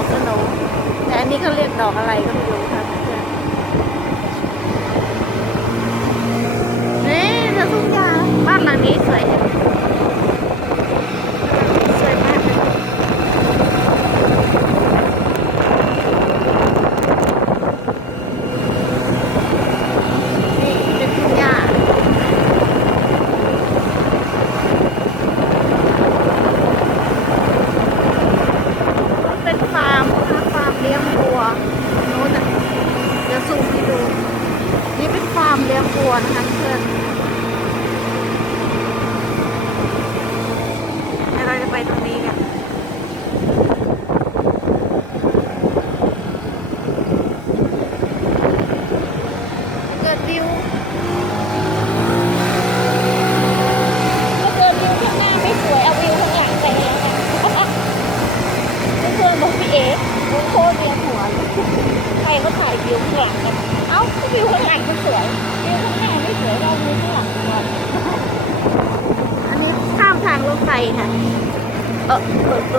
อกสโนแต่อันนี้เขาเรียกดอกอะไรก็ไม่รู้ค่ะนี่เรือทุ่งยางบ้านหลังนี้สวย ตัวนะคะ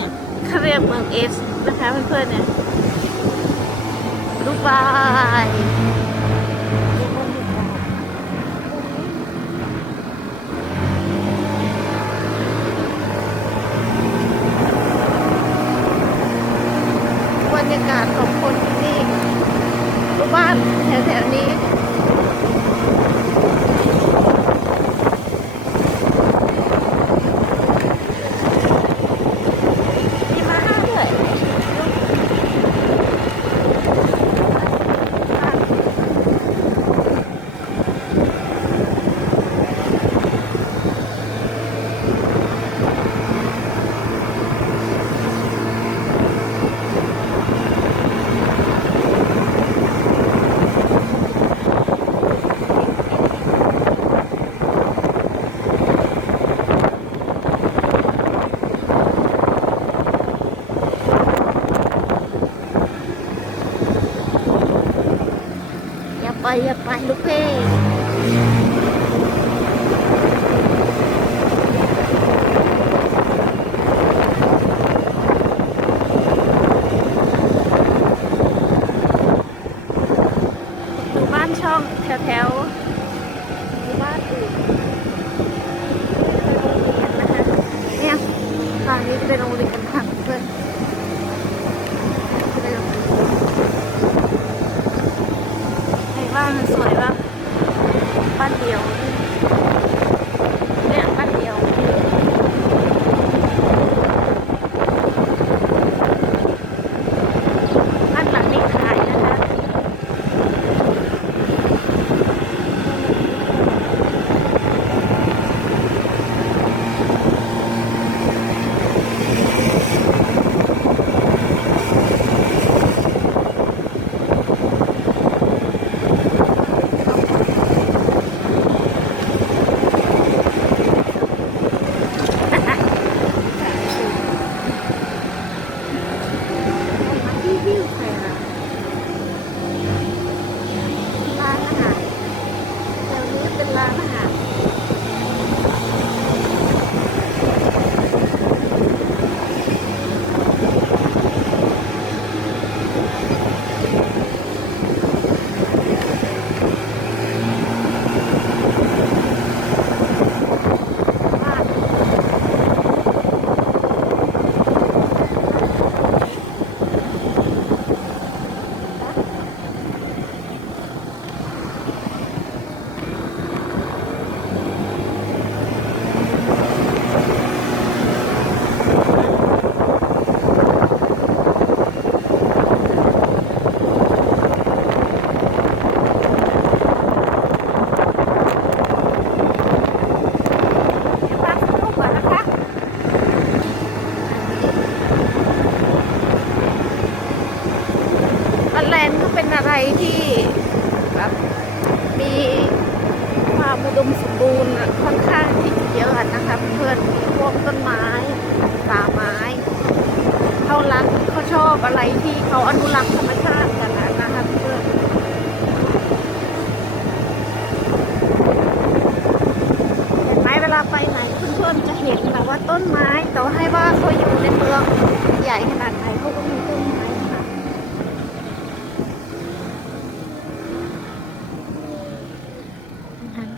ุ่ยเขาเรียกเมืองเอสนะคะเพื่อนๆเนี่ยดูบายบรรยากาศของคนที่นี่บ้านแถวๆนี้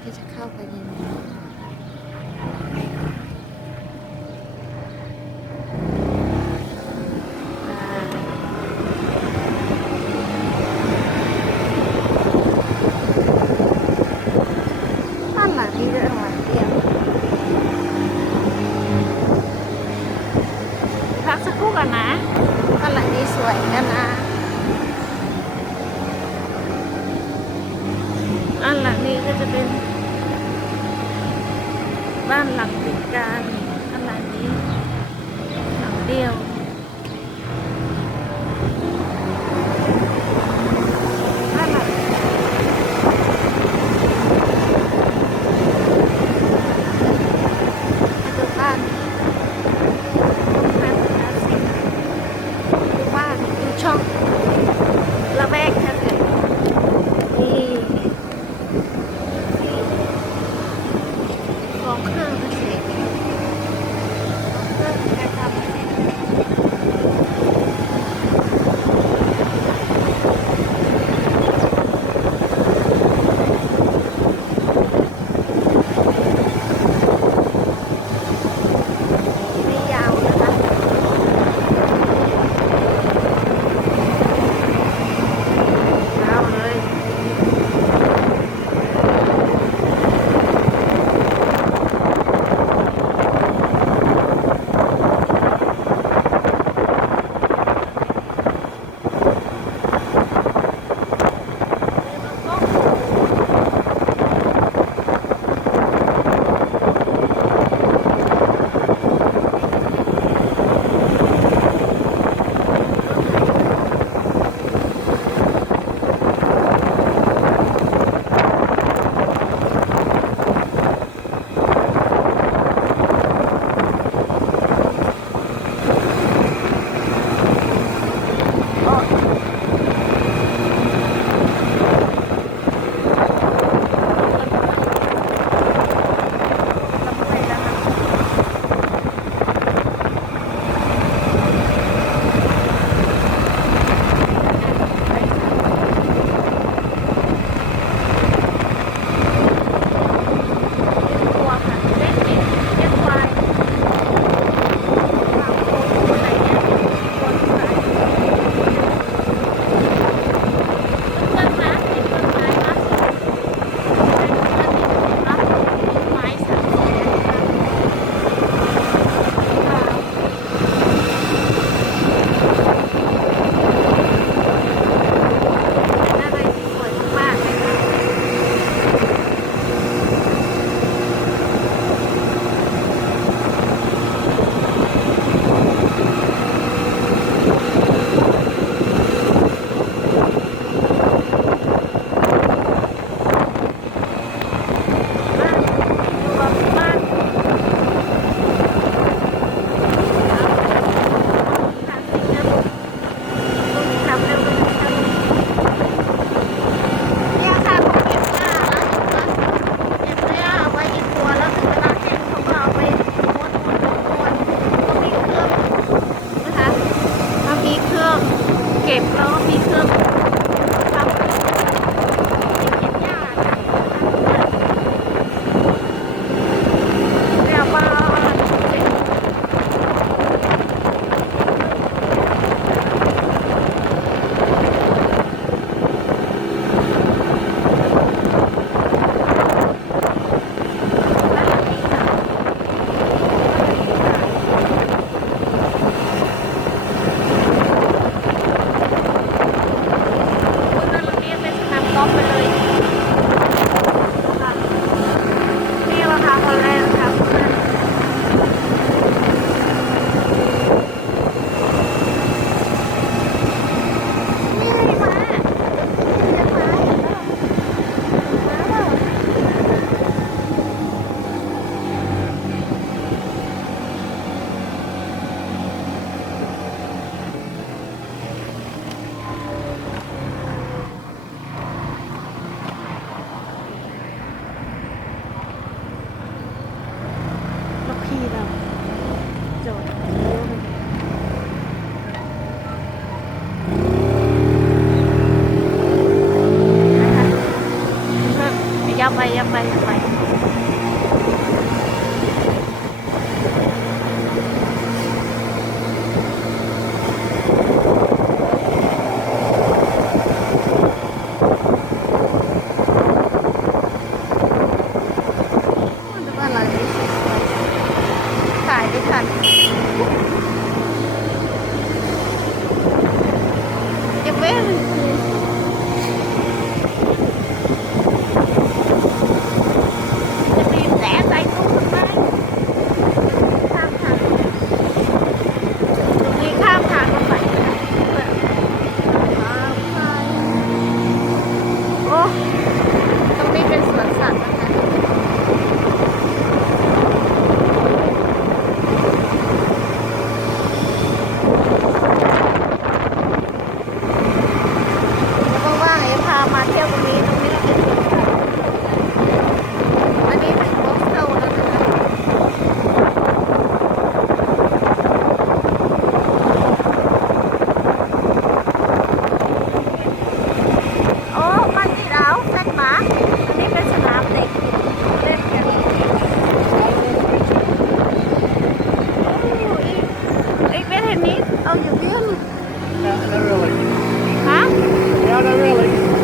ที่จะเข้าไปในน Yeah. Not, not really. Huh? Yeah, not really.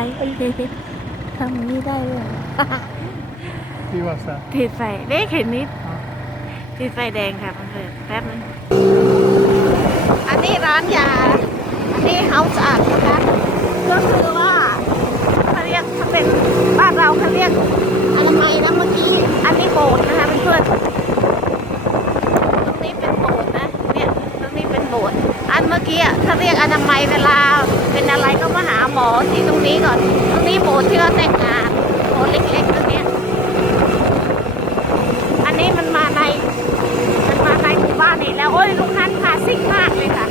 ได้ทำอย่างนี้ได้ด้วยเหรอ Wie was da? ติดไฟเด็กเห็นนิดติดไฟแดงค่ะเพื่อนๆแป๊บนึงอันนี้ร้านยา อันนี้เฮาส์อาร์ตนะคะก็คือว่าเขาเรียกถ้าเป็นบ้านเราเขาเรียกอนามัยนะเมื่อกี้ อันนี้โบสถ์นะคะเพื่อนๆตรงนี้เป็นโบสถ์นะ เนี่ย ตรงนี้เป็นโบสถ์ อันเมื่อกี้อะเขาเรียกอนามัยเวลา เป็นอะไรก็มาหาหมอที่ตรงนี้ก่อน ตรงนี้โบสถ์ที่เราแต่งงานโบสถ์เล็กๆตรงนี้อันนี้มันมาในมันมาในหมู่บ้านนี่แล้วโอ้ยลุงนัทคลาสสิกมากเลยค่ะ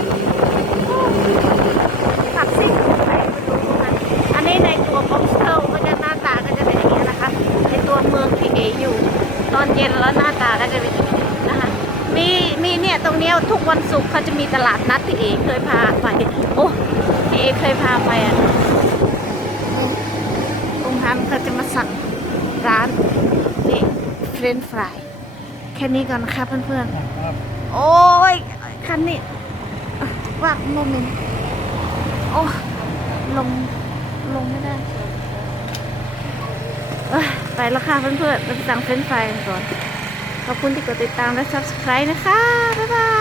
คลาสสิกไปดูลุงนัทอันนี้ในตัวบ็อกเซลก็จะหน้าตาก็จะเป็นอย่างนี้นะคะในตัวเมืองที่เออยู่ ตอนเย็นแล้วหน้าตาก็จะเป็นอย่างนี้นะคะ มีมีเนี่ยตรงเนี้ยทุกวันศุกร์เขาจะมีตลาดนัดที่เอเคยพาไปโอ้ที่เอเคยพาไปอะลุงทันเขาจะมาสั่งร้านนี่เฟรนฟรายแค่นี้ก่อนนะคะเพื่อนๆ โอ้ยคันนี้อะว่างโมเมนต์โอ้ลงลงไม่ได้เอ้ยไปแล้วค่ะเพื่อนๆเราไปสั่งเฟรนช์ฟรายกันก่อน ขอบคุณที่กดติดตามและ subscribe นะคะ บ๊ายบาย